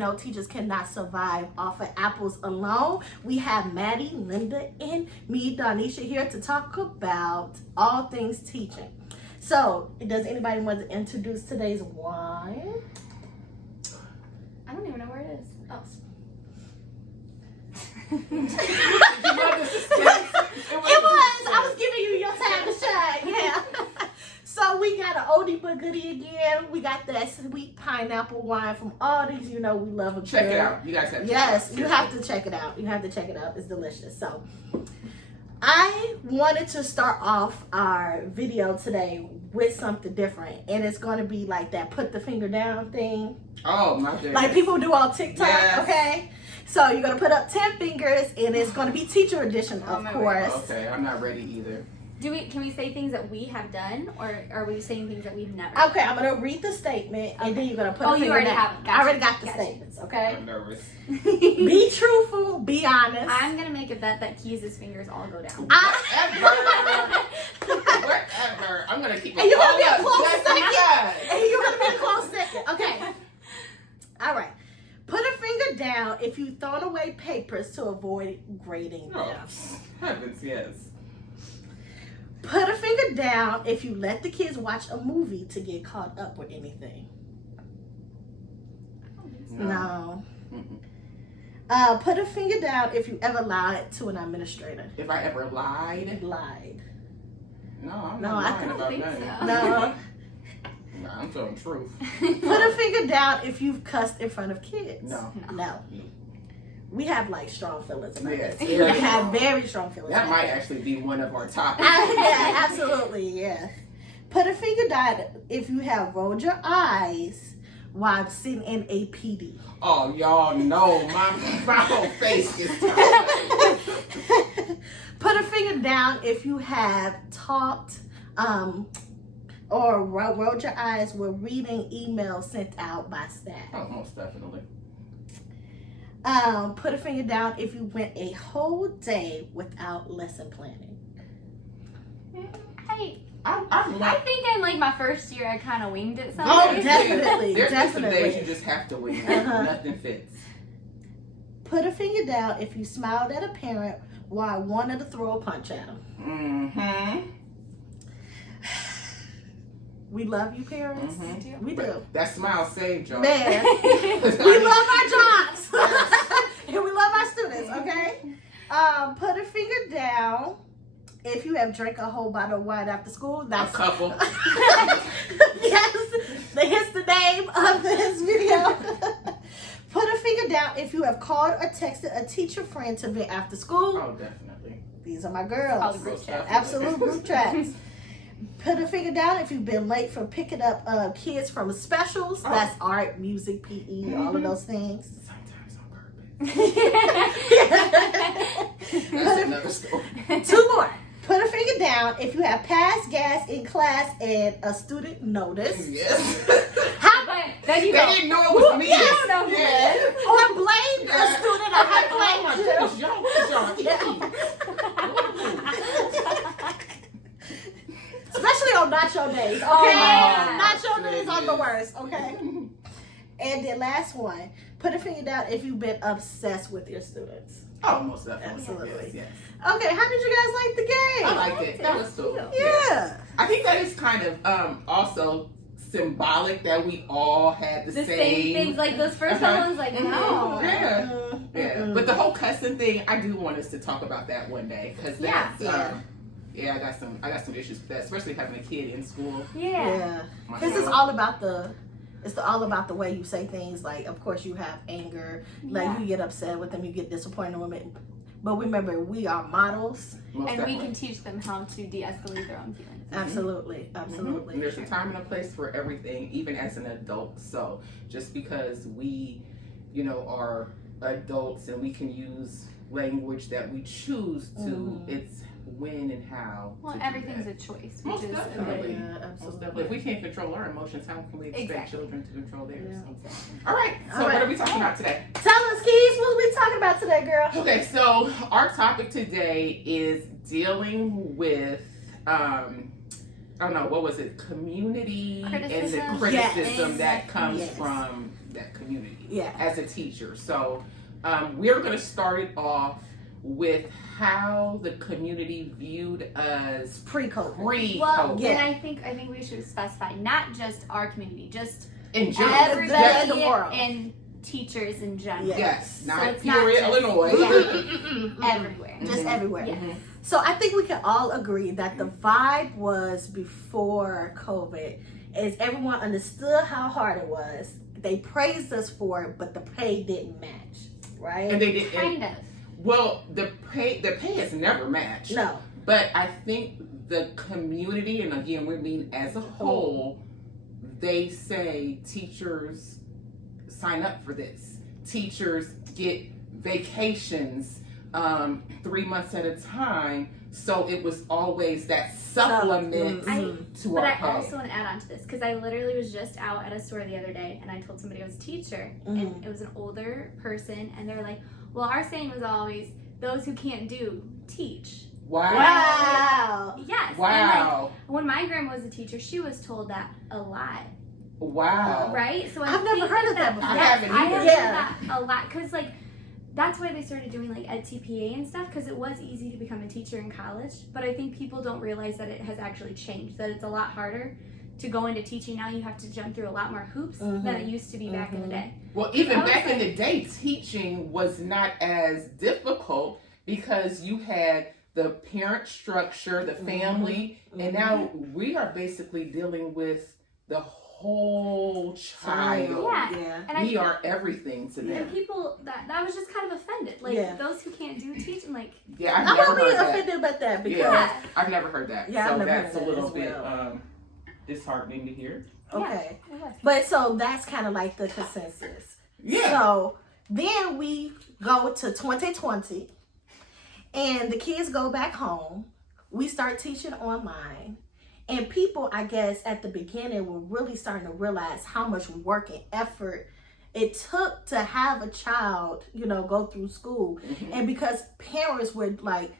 know teachers cannot survive off of apples alone. We have Maddie, Linda, and me, Donisha, here to talk about all things teaching. So, does anybody want to introduce today's wine? I don't even know where it is. Oh. It was. I was giving you your time to shine. Yeah. So we got an oldie but goodie again. We got that sweet pineapple wine from Aldi's. You know we love it. Check it out. You guys have to. Yes, you have to check it out. You have to check it out. It's delicious. So I wanted to start off our video today with something different, and it's going to be like that put the finger down thing. Oh my goodness. Like people do on TikTok. Yes. Okay. So you're going to put up 10 fingers, and it's going to be teacher edition, of course. Okay, I'm not ready either. Can we say things that we have done, or are we saying things that we've never? Okay, I'm gonna read the statement, and then you're gonna put. Oh, a finger you already down. have it. Gotcha. I already got the Gotcha. statements. Okay. I'm nervous. Be truthful. Be honest. I'm gonna make a bet that Keys' fingers all go down. Whatever. I'm gonna keep it. And you're gonna be a all close up. second. Yes. And you're gonna be a close second. Okay. All right. Put a finger down if you've thrown away papers to avoid grading Oh, them. heavens, yes. Put a finger down if you let the kids watch a movie to get caught up with anything. No. Put a finger down if you ever lied to an administrator. If I ever lied? Lied. No, I'm No, not I lying don't about think nothing. so. No. Nah, I'm telling the truth. Put a finger down if you've cussed in front of kids. No. No. We have like strong feelings about Yes, this. very We have strong. very strong feelings. That about might this. actually be one of our topics. Yeah, absolutely, yeah. Put a finger down if you have rolled your eyes while sitting in a PD. Oh, y'all know my whole face is Put a finger down if you have talked or rolled your eyes with reading emails sent out by staff. Oh, most definitely. Put a finger down if you went a whole day without lesson planning. Hey, I I think in like my first year, I kind of winged it. Some Oh, days. definitely. There's just some definitely. days you just have to wait. Uh-huh. Nothing fits. Put a finger down if you smiled at a parent while I wanted to throw a punch at them. Mm-hmm. We love you, parents. Mhm. We do. That smile saved y'all. Man, we love our jobs. And we love our students, okay? Put a finger down if you have drank a whole bottle of wine after school. A That's couple. yes, that's the name of this video. Put a finger down if you have called or texted a teacher friend to vent after school. Oh, definitely. These are my All girls. the group chat. Absolute group chats. Put a finger down if you've been late for picking up kids from specials. Oh. That's art, music, PE, all of those things. Sometimes on purpose. That's another story. 2 more. Put a finger down if you have passed gas in class and a student noticed. Yes. How But then you They go. didn't know it was me. Yes. I don't know who Yeah. it is. or blame a student or Oh my blame goodness, y'all especially on nacho days, okay? Oh my nacho days are the goodness. worst, okay? And the last one, put a finger down if you've been obsessed with your students. Oh, most definitely. Absolutely. Yes, yes. Okay, how did you guys like the game? I liked it. That was cool. Yeah. I think that is kind of also symbolic that we all had the The same things, like those first Uh-huh. ones, like Mhm. no. Yeah. Mm-mm, Yeah, mm-mm. but the whole cussing thing, I do want us to talk about that one day because Yeah. that's I got some issues with that, especially having a kid in school. Yeah. Because it's all about the all about the way you say things. Like, of course, you have anger. Like, Yeah. you get upset with them, you get disappointed with them. But remember, we are models. Most And we definitely. can teach them how to de-escalate their own feelings. Absolutely, absolutely. And there's a time and a place for everything, even as an adult. So just because we, are adults and we can use language that we choose to, Mhm. it's when and how. Well, to do everything's that. a choice, Most which is definitely. Yeah, Most absolutely. definitely. If we can't control our emotions, how can we expect Exactly. children to control theirs? Yeah. Exactly. All right. So All right. what are we talking about today? Tell us, Keys, what are we talking about today, girl? Okay, so our topic today is dealing with community Criticism. and the criticism Yes. that comes Yes. from that community Yeah. as a teacher. So we're going to start it off with how the community viewed us Pre-COVID. pre-COVID. Well, Yeah. and I think we should specify not just our community, just in general. everybody the world. and teachers in general. Yeah. Yes, So not it's not Peoria, just- Illinois. Yeah. Everywhere. Just everywhere. Yeah. So I think we can all agree that the vibe was before COVID, is everyone understood how hard it was. They praised us for it, but the pay didn't match, right? And they did. Kind of. Well, the pay has never matched. No. But I think the community, and again, we mean as a whole, they say teachers sign up for this. Teachers get vacations 3 months at a time. So it was always that supplement to But our I pay. also want to add on to this because I literally was just out at a store the other day and I told somebody I was a teacher and it was an older person and they're like, well, our saying was always, those who can't do, teach. Wow. Wow. Yes. Wow. And like, when my grandma was a teacher, she was told that a lot. Wow. Right? So I've never think heard of that before. I Yes, haven't I either. have Yeah. heard that a lot because like that's why they started doing like EdTPA and stuff because it was easy to become a teacher in college. But I think people don't realize that it has actually changed. That it's a lot harder to go into teaching now. You have to jump through a lot more hoops than it used to be back in the day. Well, even I would back in say- the day, teaching was not as difficult because you had the parent structure, the family, and now we are basically dealing with the whole child. Yeah. And We are everything to them. And people that was just kind of offended. Like Yeah. those who can't do teaching, like Yeah, I've I'm never gonna be heard that. offended about that because Yeah. I've never heard that. Yeah, I've so never that's heard a that little as bit well. disheartening to hear. okay. it was. But so that's kind of like the consensus. Yeah. So then we go to 2020 and the kids go back home. We start teaching online. And people, I guess, at the beginning were really starting to realize how much work and effort it took to have a child, go through school. And because parents were like,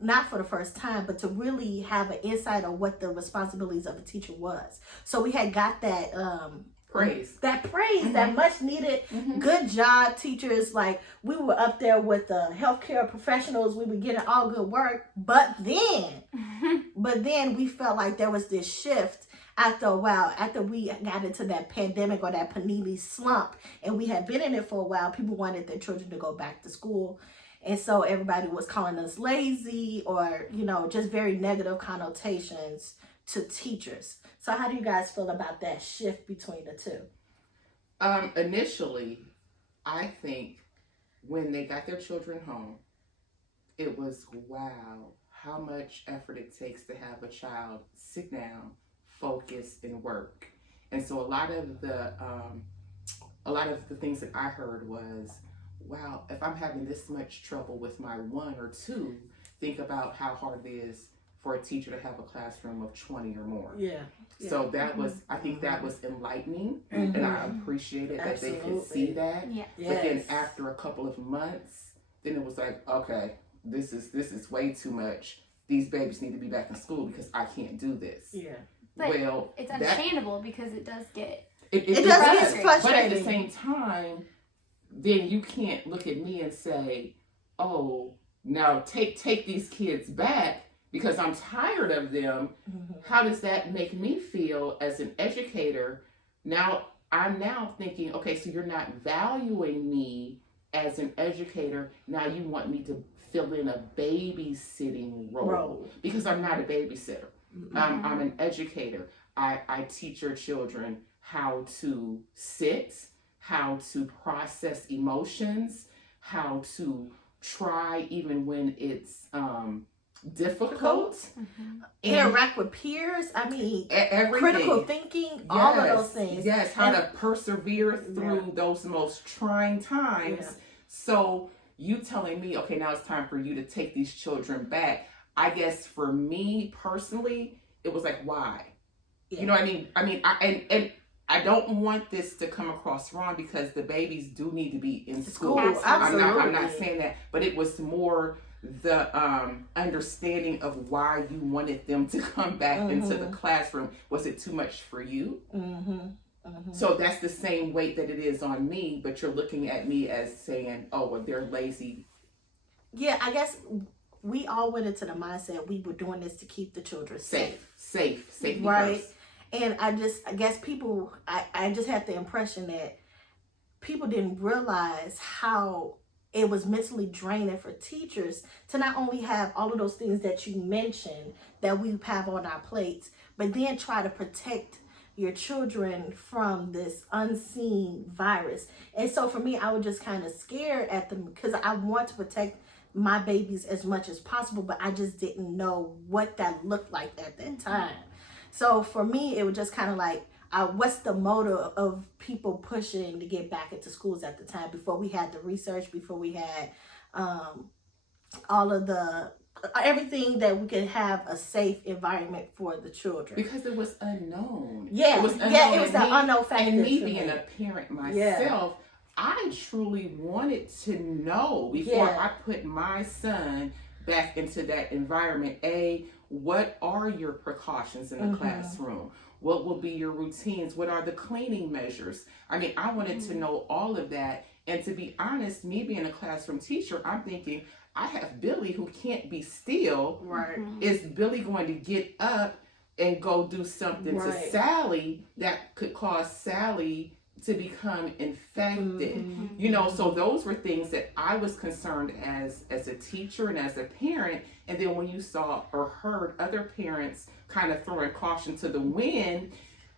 not for the first time, but to really have an insight of what the responsibilities of a teacher was. So we had got that Praise. that much needed. Good job, teachers. Like we were up there with the healthcare professionals. We were getting all good work. But then we felt like there was this shift after a while, after we got into that pandemic or that panini slump, and we had been in it for a while. People wanted their children to go back to school. And so everybody was calling us lazy or, just very negative connotations to teachers. So how do you guys feel about that shift between the two? Initially, I think when they got their children home, it was wow, how much effort it takes to have a child sit down, focus, and work. And so a lot of the things that I heard was, wow, if I'm having this much trouble with my 1 or 2, think about how hard it is for a teacher to have a classroom of 20 or more. Yeah. So that was, I think that was enlightening, and I appreciated that they could see that. Yeah. But then after a couple of months, then it was like, okay, this is way too much. These babies need to be back in school because I can't do this. Yeah. But well, it's understandable because it does get it does does. get But at the frustrating. same time, then you can't look at me and say, oh, now take these kids back because I'm tired of them. How does that make me feel as an educator? Now I'm thinking, okay, so you're not valuing me as an educator. Now you want me to fill in a babysitting role because I'm not a babysitter. I'm an educator. I teach your children how to sit, how to process emotions, how to try even when it's difficult. Interact with peers. I mean, Everything. critical thinking, all of those things. Yes, how to persevere through those most trying times. Yeah. So you telling me, okay, now it's time for you to take these children back. I guess for me personally, it was like, why? Yeah. You know what I mean? And I don't want this to come across wrong because the babies do need to be in school. Absolutely. I'm not saying that, but it was more the understanding of why you wanted them to come back into the classroom. Was it too much for you? So that's the same weight that it is on me, but you're looking at me as saying, oh, well, they're lazy. Yeah, I guess we all went into the mindset we were doing this to keep the children Safety right? first. And I guess people, I just had the impression that people didn't realize how it was mentally draining for teachers to not only have all of those things that you mentioned that we have on our plates, but then try to protect your children from this unseen virus. And so for me, I was just kind of scared at them because I want to protect my babies as much as possible, but I just didn't know what that looked like at that time. So for me, it was just kind of like, what's the motive of people pushing to get back into schools at the time, before we had the research, before we had all of the everything that we could have a safe environment for the children. Because it was unknown. Yeah, it was unknown. Yeah, it was the unknown factor. And me for being a parent myself, I truly wanted to know before I put my son back into that environment. What are your precautions in the classroom? What will be your routines? What are the cleaning measures? I mean, I wanted to know all of that. And to be honest, me being a classroom teacher, I'm thinking, I have Billy who can't be still. Right. Is Billy going to get up and go do something to Sally that could cause Sally to become infected? You know, so those were things that I was concerned as a teacher and as a parent. And then when you saw or heard other parents kind of throwing caution to the wind,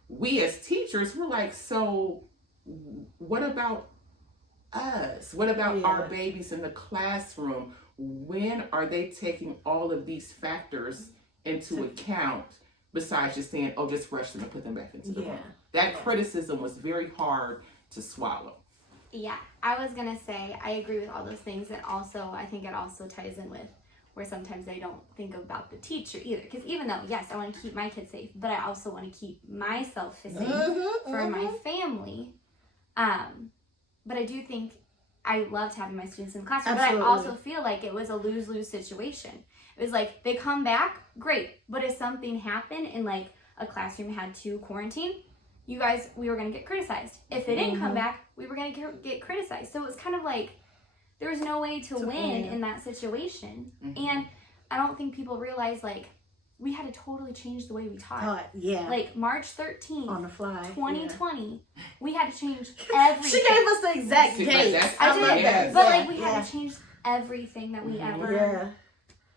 we as teachers were like, so what about us? What about our babies in the classroom? When are they taking all of these factors into account, besides just saying, oh, just rush them and put them back into the room? That criticism was very hard to swallow. Yeah, I was going to say, I agree with all those things. And also, I think it also ties in with where sometimes I don't think about the teacher either. Because even though, yes, I want to keep my kids safe, but I also want to keep myself safe for my family. But I do think I loved having my students in the classroom. Absolutely. But I also feel like it was a lose-lose situation. It was like, they come back, great. But if something happened and like a classroom had to quarantine, you guys, we were going to get criticized. If they didn't come back, we were going to get criticized. So it was kind of like, there was no way to win in that situation. And I don't think people realize, like, we had to totally change the way we taught. Like, March 13th, on the fly, 2020, we had to change everything. She gave us the exact date. I did. But, like, we had to change everything that we ever...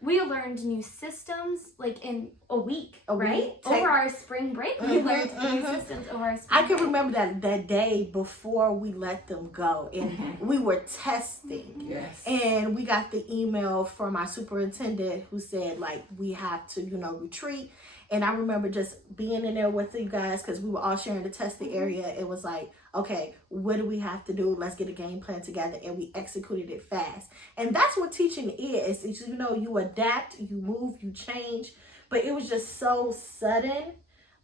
We learned new systems, like, in a week, right? Over our spring break, we learned new systems over our spring break. I can remember that day before we let them go, and we were testing. And we got the email from our superintendent who said, like, we have to, retreat. And I remember just being in there with you guys, because we were all sharing the testing area. It was like, okay, what do we have to do? Let's get a game plan together. And we executed it fast. And that's what teaching is. It's, you adapt, you move, you change. But it was just so sudden.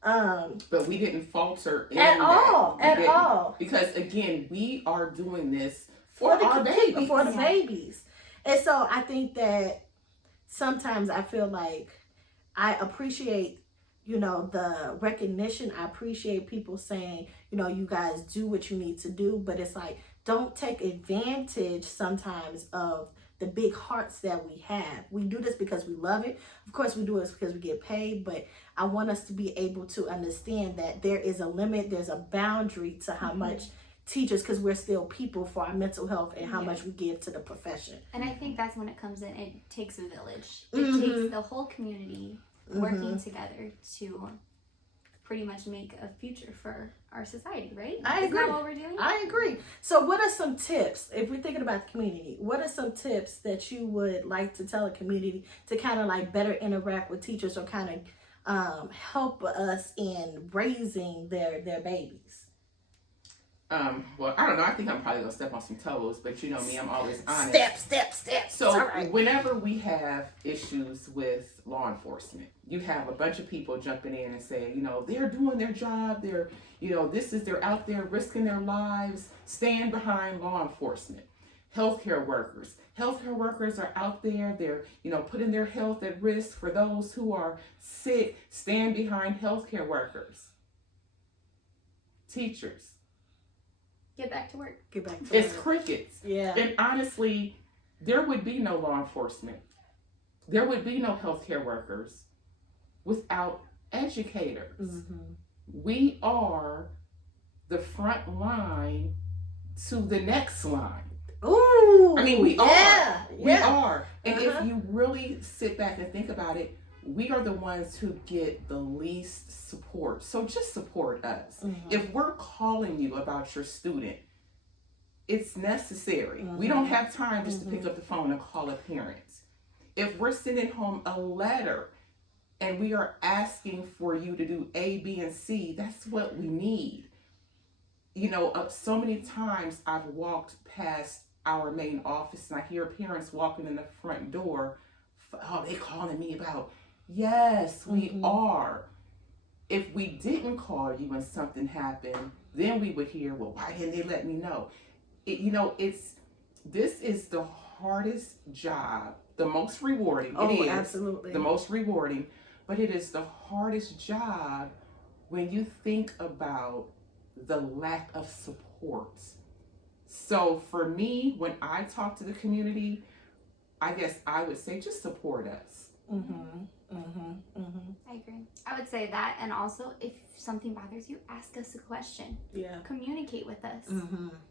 But we didn't falter at all. Because, again, we are doing this for our babies. For the babies. And so I think that sometimes I feel like I appreciate, the recognition. I appreciate people saying, you guys do what you need to do. But it's like, don't take advantage sometimes of the big hearts that we have. We do this because we love it. Of course, we do this because we get paid. But I want us to be able to understand that there is a limit. There's a boundary to how much teachers, because we're still people, for our mental health and how much we give to the profession. And I think that's when it comes in. It takes a village. It takes the whole community working together to pretty much make a future for our society, right? I agree. Isn't that what we're doing? I agree. So what are some tips, if we're thinking about the community, what are some tips that you would like to tell a community to kind of like better interact with teachers, or kind of help us in raising their babies? Well, I don't know. I think I'm probably going to step on some toes, but you know me, I'm always honest. Step. So whenever we have issues with law enforcement, you have a bunch of people jumping in and saying, they're doing their job. They're out there risking their lives. Stand behind law enforcement. Healthcare workers. Healthcare workers are out there. They're, putting their health at risk for those who are sick. Stand behind healthcare workers. teachers. Get back to work. Get back to It's work. crickets. Yeah. And honestly, there would be no law enforcement. There would be no healthcare workers without educators. Mhm. We are the front line to the next line. Ooh. I mean, we are. Yeah. We Yeah. are. And Uh-huh. if you really sit back and think about it, we are the ones who get the least support. So just support us. Mhm. If we're calling you about your student, it's necessary. We don't have time just to pick up the phone and call a parent. If we're sending home a letter and we are asking for you to do A, B, and C, that's what we need. You know, so many times I've walked past our main office and I hear parents walking in the front door. Oh, they calling me about, yes, we are. If we didn't call you when something happened, then we would hear, well, why didn't they let me know? This is the hardest job, the most rewarding. Oh, it is absolutely. the most rewarding, but it is the hardest job when you think about the lack of support. So for me, when I talk to the community, I guess I would say just support us. I agree. I would say that, and also if something bothers you, ask us a question. Yeah. Communicate with us,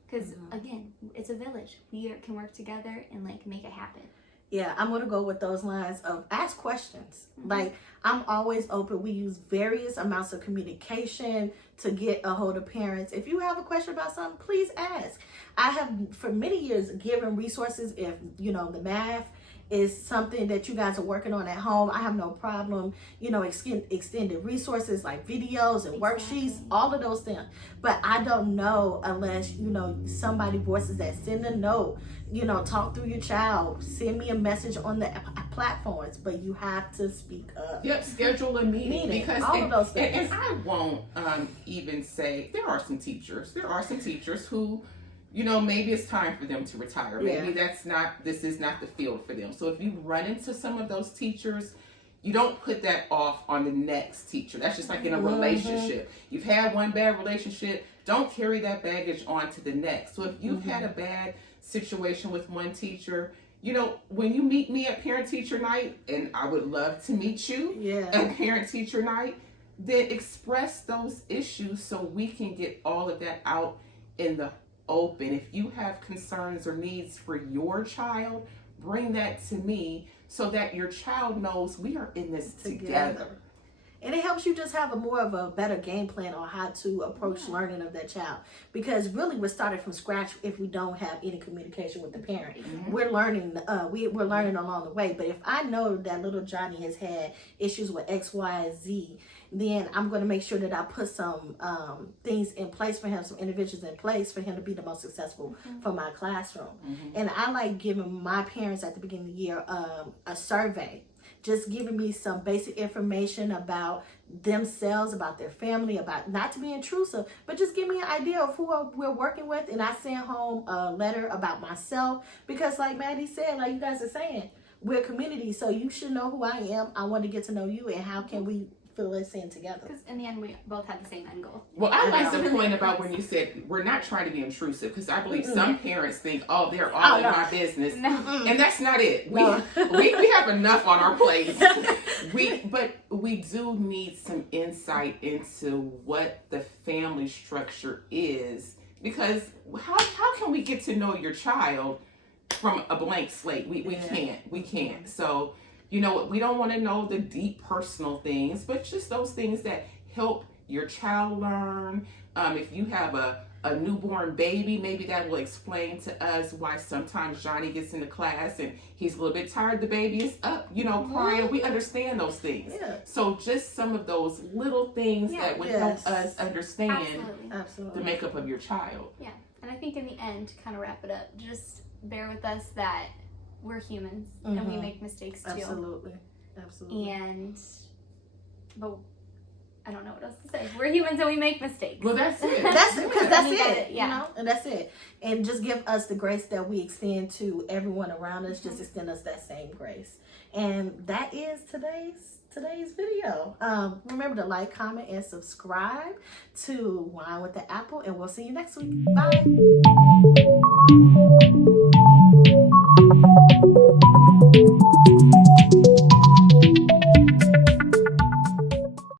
because again, it's a village. We can work together and like make it happen. Yeah, I'm gonna go with those lines of ask questions. Like, I'm always open. We use various amounts of communication to get a hold of parents. If you have a question about something, please ask. I have for many years given resources. If you know the math is something that you guys are working on at home, I have no problem, extended resources like videos and worksheets, all of those things. But I don't know unless, somebody voices that. Send a note, talk through your child, send me a message on the platforms, but you have to speak up. Yep, schedule a meeting. Because all of those things. And I won't even say, there are some teachers who, maybe it's time for them to retire. Maybe this is not the field for them. So if you run into some of those teachers, you don't put that off on the next teacher. That's just like in a relationship. You've had one bad relationship, don't carry that baggage on to the next. So if you've had a bad situation with one teacher, when you meet me at parent-teacher night, and I would love to meet you at parent-teacher night, then express those issues so we can get all of that out in the open. If you have concerns or needs for your child, bring that to me so that your child knows we are in this together. And it helps you just have more of a better game plan on how to approach learning of that child. Because really we're starting from scratch if we don't have any communication with the parent. We're learning, we're learning along the way. But if I know that little Johnny has had issues with X, Y, and Z, then I'm going to make sure that I put some things in place for him, some interventions in place for him to be the most successful for my classroom. And I like giving my parents at the beginning of the year a survey, just giving me some basic information about themselves, about their family, about not to be intrusive, but just give me an idea of who we're working with. And I send home a letter about myself because like Maddie said, like you guys are saying, we're a community, so you should know who I am. I want to get to know you, and how can we fill this in together? Because in the end, we both have the same end goal. Well, I like the point about when you said we're not trying to be intrusive, because I believe some parents think, oh, they're all in my business. And that's not it. We have enough on our plates. But we do need some insight into what the family structure is, because how can we get to know your child from a blank slate? We can't. So, we don't want to know the deep personal things, but just those things that help your child learn. If you have a newborn baby, maybe that will explain to us why sometimes Johnny gets into class and he's a little bit tired, the baby is up, crying. We understand those things. So just some of those little things that would help us understand the makeup of your child. Yeah, and I think in the end, to kind of wrap it up, just bear with us that we're humans and we make mistakes too. Absolutely. But I don't know what else to say. We're humans and we make mistakes. Well, that's it. That's it. Yeah. And that's it. And just give us the grace that we extend to everyone around us. Just extend us that same grace. And that is today's today's video. Remember to like, comment, and subscribe to Wine with the Apple, and we'll see you next week. Bye.